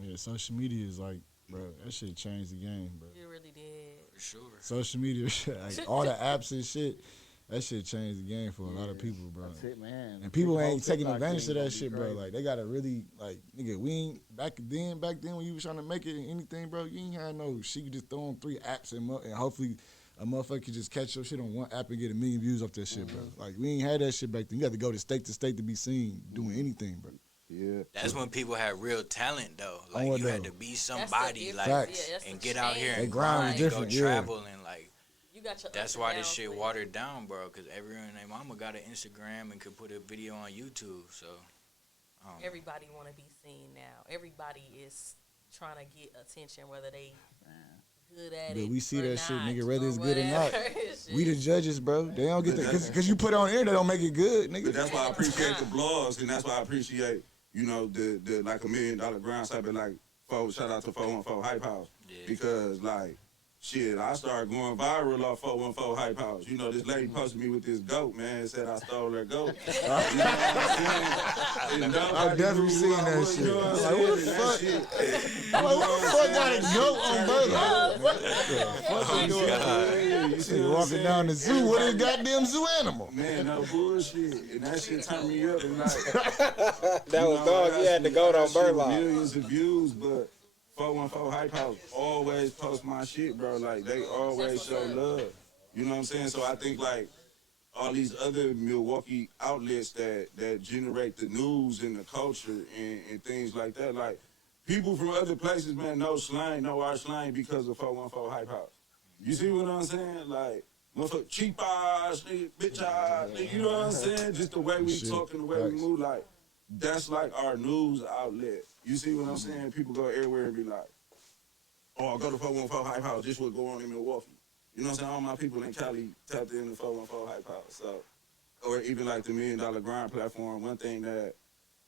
Yeah, social media is like, bro, that shit changed the game, bro. It really did. For sure. Social media, like all the apps and shit, that shit changed the game for a lot of people, bro. That's it, man. And people ain't taking advantage of that shit, bro. Like, they gotta really, like, nigga, we ain't, back then when you was trying to make it in anything, bro, you ain't had no shit. You just throw on 3 apps and hopefully a motherfucker could just catch your shit on one app and get 1 million views off that shit, bro. Like, we ain't had that shit back then. You had to go to state to be seen doing anything, bro. Yeah. That's when people had real talent, though. Like, you had to be somebody, like, and get out here and grind go travel and, like, you got your that's why this shit watered down, bro, because everyone and their mama got an Instagram and could put a video on YouTube, so. Everybody want to be seen now. Everybody is trying to get attention, whether they good at it. We see or that not, shit, nigga, whether it's good or whatever. not. We the judges, bro. They don't get that, because you put it on air, they don't make it good, nigga. But that's why I appreciate the blogs, and that's why I appreciate, the like $1 million grind type of like, shout out to 414 Hype House. Yeah. Because, like, shit, I started going viral off 414 Hype House. This lady posted me with this goat, man, said I stole her goat. You know what I'm saying? I've definitely seen that shit. You know what I'm like, what the fuck? I'm like, what the fuck got a goat on Burger? You see, walking down the zoo, what is goddamn zoo animal? Man, no bullshit. And that shit turned me up. And like, that was dog. You had the goat on Burlock. Millions of views, but 414 Hype House always post my shit, bro. Like, they always show love. You know what I'm saying? So I think, like, all these other Milwaukee outlets that generate the news and the culture and things like that, like, people from other places, man, know our slang because of 414 Hype House. You see what I'm saying? Like, motherfucker, cheap ass, nigga, bitch ass, nigga, you know what I'm saying? Just the way we talk and the way we move, like, that's like our news outlet. You see what I'm saying? People go everywhere and be like, oh, go to 414 Hype House. This what go on in Milwaukee. You know what I'm saying? All my people in Cali tapped into 414 Hype House. So, or even like the $1 Million Grind platform, one thing that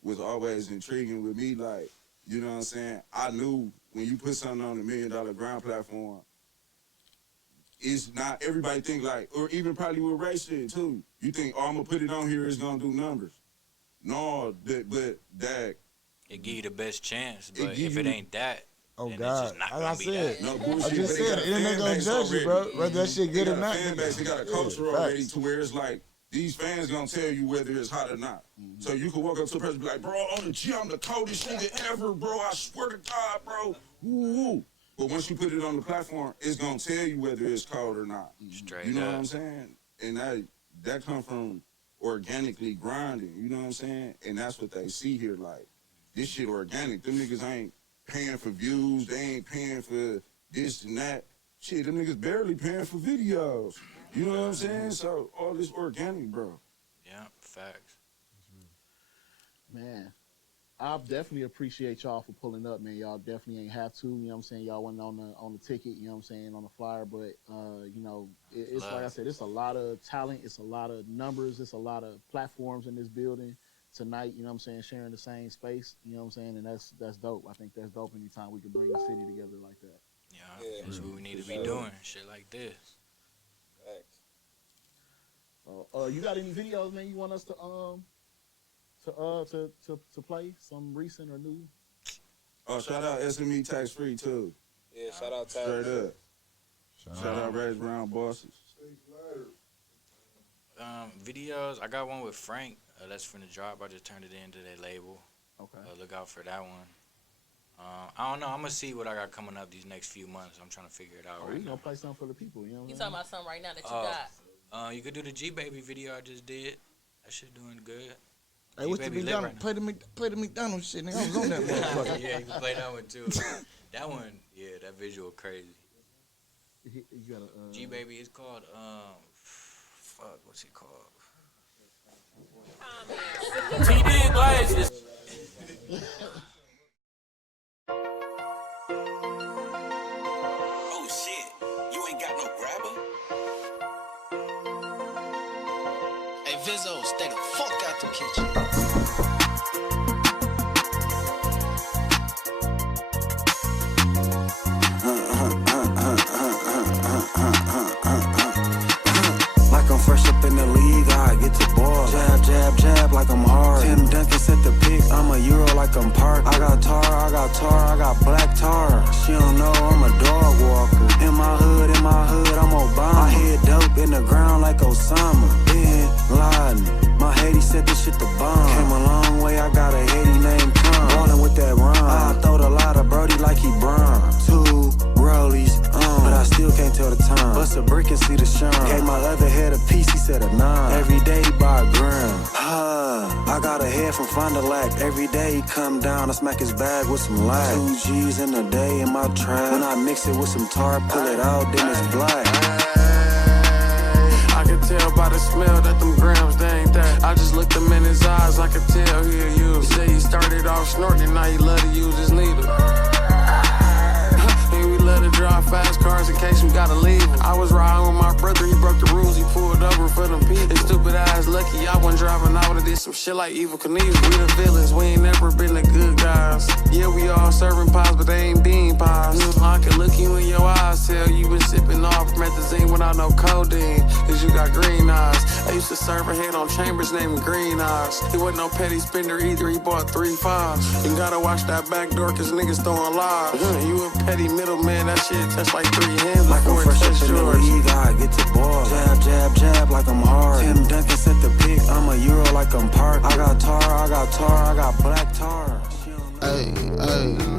was always intriguing with me, like, you know what I'm saying? I knew when you put something on the $1 Million Grind platform, it's not everybody think like, or even probably with Ray shit too. You think, oh, I'm gonna put it on here, it's gonna do numbers. No, but that it give you the best chance, but if it ain't that, oh then God, it's just not like gonna I be said, that. no bullshit. I just said it ain't gonna judge you, bro. Whether that shit good or not. Fan base, they got a culture already to where it's like these fans gonna tell you whether it's hot or not. So you can walk up to a person and be like, bro, on the G, I'm the coldest nigga ever, bro. I swear to God, bro. Woo. But once you put it on the platform, it's gonna tell you whether it's cold or not. Straight you know up. what I'm saying? And that come from organically grinding, you know what I'm saying? And that's what they see here, like, this shit organic. Them niggas ain't paying for views, they ain't paying for this and that. Shit, them niggas barely paying for videos. You know what I'm saying? So all this organic, bro. Yeah, facts. Man, I definitely appreciate y'all for pulling up, man. Y'all definitely ain't have to, you know what I'm saying? Y'all went on the ticket, you know what I'm saying, on the flyer, but it's like I said, it's a lot of talent, it's a lot of numbers, it's a lot of platforms in this building tonight, you know what I'm saying, sharing the same space, you know what I'm saying, and that's dope. I think that's dope anytime we can bring the city together like that. Yeah, that's what we need to be doing, shit like this. Thanks. You got any videos, man, you want us to to play? Some recent or new? Oh, shout out SME Tax Free too. Yeah, shout out Tax. Straight up. Shout out Rage Brown Bosses. Videos, I got one with Frank. That's from the drop. I just turned it into their label. Okay. Look out for that one. I don't know. I'm gonna see what I got coming up these next few months. I'm trying to figure it out Oh, right we now. gonna play something for the people. You know what You I talking mean? about something right now that you got? You could do the G Baby video I just did. That shit doing good. Hey, what's the G-Baby lit McDonald's? Play the McDonald's shit, nigga. I was on that motherfucker. Yeah, you can play that one too. That one, yeah, that visual crazy. You got a G Baby is called fuck, what's it called? TD Glaze. Oh shit, you ain't got no grabber? Hey Vizzo, stay the fuck out the kitchen. Like I'm fresh up in the league, I get to ball. Jab, jab, jab like I'm hard. Tim Duncan set the pick, I'm a Euro like I'm Park. I got I got black tar. She don't know I'm a dog walker. In my hood, I'm Obama. I hit dope in the ground like Osama. Bin Laden, my Haiti said this shit the bomb. Came a long way, I got a Haiti named Tom. Ballin' with that rhyme, I throwed a lot of Brody like he Brown. 2 rollies, but I still can't tell the time. Bust a brick and see the shine. Gave my other head a piece, he said a 9. Every day he buy a gram. I got a head from Fond du Lac. Every day he come down, I smack his bag with some lac. 2 G's in a day in my trap. When I mix it with some tar, pull it out, then it's black. I can tell by the smell that them grams, they ain't that. I just looked him in his eyes, I could tell he'll use. He said he started off snorting, now he love to use his needle. And we love to drive fast cars in case we gotta leave him. I was riding with my brother, he broke the rules, he pulled over for them people. His stupid ass lucky I wasn't driving, I would've did some shit like Evil Knievel. We the villains, we ain't never been the good guys. Yeah, we all serving pies, but they ain't bean pies. I can look you in your eyes, tell you been sipping off methazine without no codeine, cause you got green eyes. I used to serve a head on Chambers named Green Eyes. He wasn't no petty spender either, he bought 3 5s. You gotta watch that back door, cause niggas throwing lies. You a petty middleman, that shit touch like 3 hands like before I'm it fresh touch up in the yours. league, I get to ball. Jab, jab, jab like I'm hard. Tim Duncan set the pick, I'm a Euro like I'm Park. I got black tar. Hey,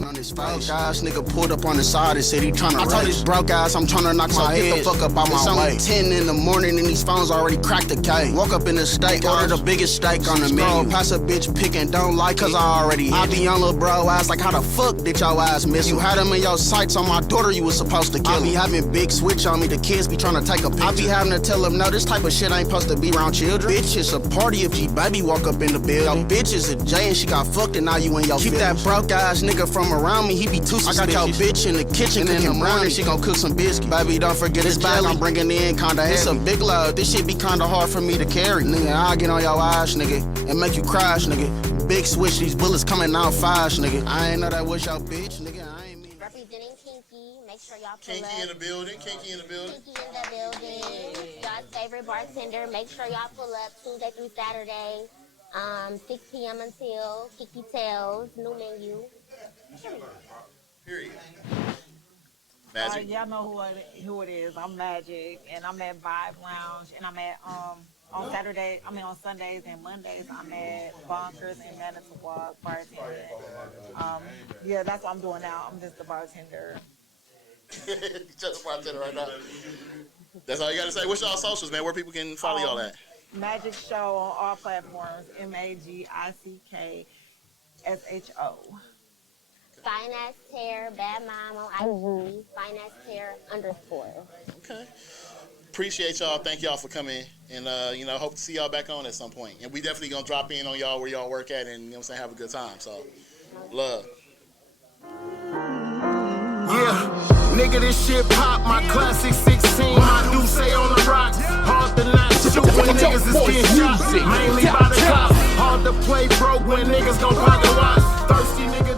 on his face. Ass nigga pulled up on the side and said he tryna race. I told this broke ass I'm tryna knock my head. Get the fuck up out my way. It's only 10 in the morning and these phones already cracked the cake. Woke up in the steak, ordered the biggest steak on the menu. Pass a bitch pickin', don't like cause I already I be on little bro ass like how the fuck did your ass miss? You had him in your sights on my daughter, you was supposed to kill him. I be having big switch on me, the kids be tryna take a picture. I be having to tell them no, this type of shit ain't supposed to be around children. Bitch, it's a party if G baby walk up in the building. Yo, bitch is a J and she got fucked and now you in your Keep feelings. That broke ass nigga from around me, he be too suspicious. I got your bitch in the kitchen and in the morning she gon' cook some biscuits. Baby, don't forget this bag I'm bringing in kinda heavy. It's a big load, this shit be kinda hard for me to carry. Nigga, I'll get on your ass, nigga, and make you crash, nigga. Big switch, these bullets coming out fast, nigga. I ain't know that was your bitch, nigga. I ain't mean. Representing Kinky, make sure y'all pull Kinky up. in the building, Kinky in the building. Kinky in the building. Y'all's favorite bartender, make sure y'all pull up Tuesday through Saturday, 6 p.m. until Kiki Tales, new menu. Period. Magic. Y'all know who it is. I'm Magic, and I'm at Vibe Lounge, and I'm at on Sundays and Mondays I'm at Bonkers and Manitowoc bartending. Yeah, that's what I'm doing now. I'm just a bartender. Just a bartender right now. That's all you gotta say. What's y'all socials, man? Where people can follow y'all at? Magic Show on all platforms. MAGICKSHO. Fine Ass Tear, Bad Mom on IG, Fine Ass Tear _. Okay. Appreciate y'all. Thank y'all for coming. And, hope to see y'all back on at some point. And we definitely going to drop in on y'all where y'all work at and, have a good time. So, love. Yeah, nigga, this shit pop. My classic 16. My do say on the rocks. Hard to not shoot when niggas is getting shot. Mainly by the cops. Hard to play broke when niggas gon' pocket watch. Thirsty nigga.